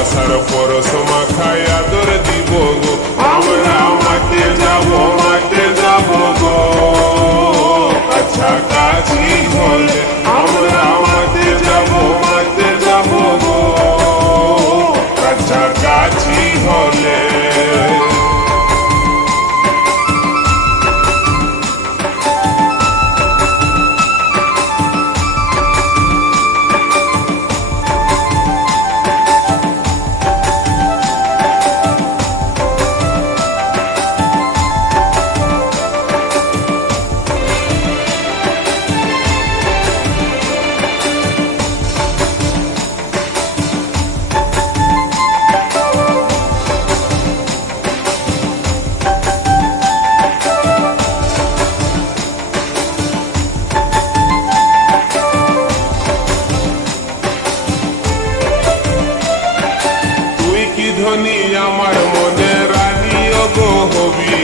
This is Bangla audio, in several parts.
ভালোবাসার পরশ মাখায় আদর দিব গো, আমরা মাঠে যাব গো, কাছাকাছি হলে আমরা মাঠে যাব গো, কাছাকাছি হলে। ধনী আমার মনে রানিও গো হবি,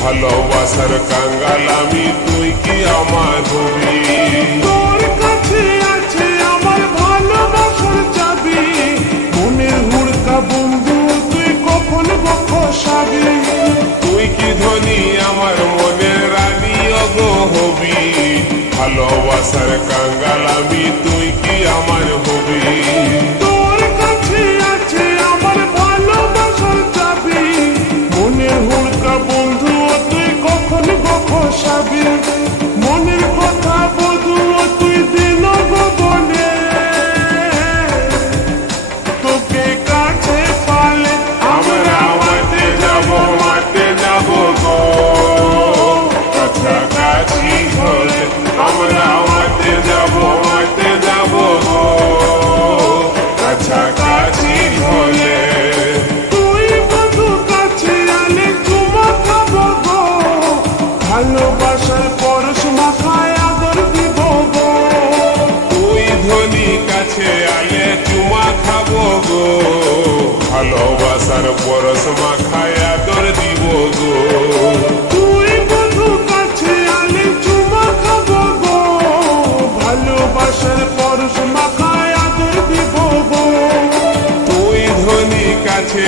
ভালোবাসার কাঙ্গাল আমি, তুই কি আমার হবি? তোর কাছে আছে আমার ভালোবাসার চাবি, মনের হুড়কা বন্ধু তুই কখন বসাবি। তুই কি ধনী আমার মনে রানিও গো হবি, ভালোবাসার কাঙ্গাল আমি, তুই কি আমার হবি? তোর কাছে আছে আমার ভালোবাসার চাবি, মনের হুড়কা বন্ধু তুই কখন বসাবি। মনের কথা বধু তুই দিল বলে, তোকে কাছে পালে আমরা মাঠে যাব গো, কাছাকাছি হলে আমরা মাঠে যাব গো, কাছাকাছি হলে। তুই বধু কাছে আলে চুমা খাবো গো, ভালোবাসার পরশ মাখায় আদর দিব গো। তুই ধনী কাছে আলে চুমা খাবো গো, ভালোবাসার পরশ মাখায় আদর দিব গো। তুই বধু কাছে আলে চুমা খাবো গো, ভালোবাসার পরশ মাখায় আদর দিব গো। তুই ধনী কাছে